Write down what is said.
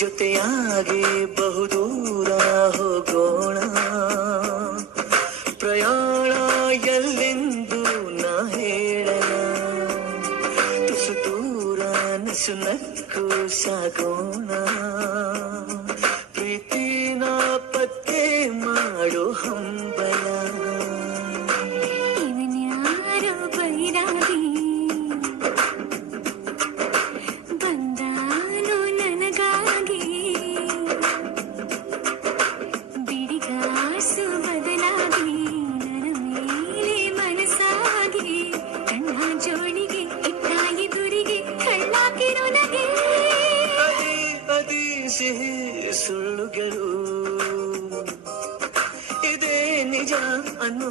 ಜೊತೆಯಾಗಿ ಬಹುದೂರ ಹೋಗೋಣ, ಪ್ರಯಾಣ ಎಲ್ಲೆಂದು ನಾ ಹೇಳಲ, ತುಸು ದೂರ ನಸು ನಕ್ಕು ಸಾಗೋಣ, ಪ್ರೀತಿನ ಪತ್ತೆ ಮಾಡೋ ಹಂಬಲ. ಇವನ್ಯಾರೋ ಬೈರಾಗಿ ಬಂದಾನು ನನಗಾಗಿ, ಬಿಡಿಗಾಸು ಬದಲಾಗಿ ನನ್ನ ಮೇಲೆ ಮನಸ್ಸಾಗಿ, ಕಣ್ಣ ಜೋಳಿಗೆ ಇಟ್ಟಾಗಿ ದುರಿಗೆ ಕಳ್ಳಾಕಿರೋ ನಗೆ. ಅದಿ ಸಿಹಿ ಸುಳ್ಳುಗಳು ಇದೇ ನಿಜ ಅನ್ನೋ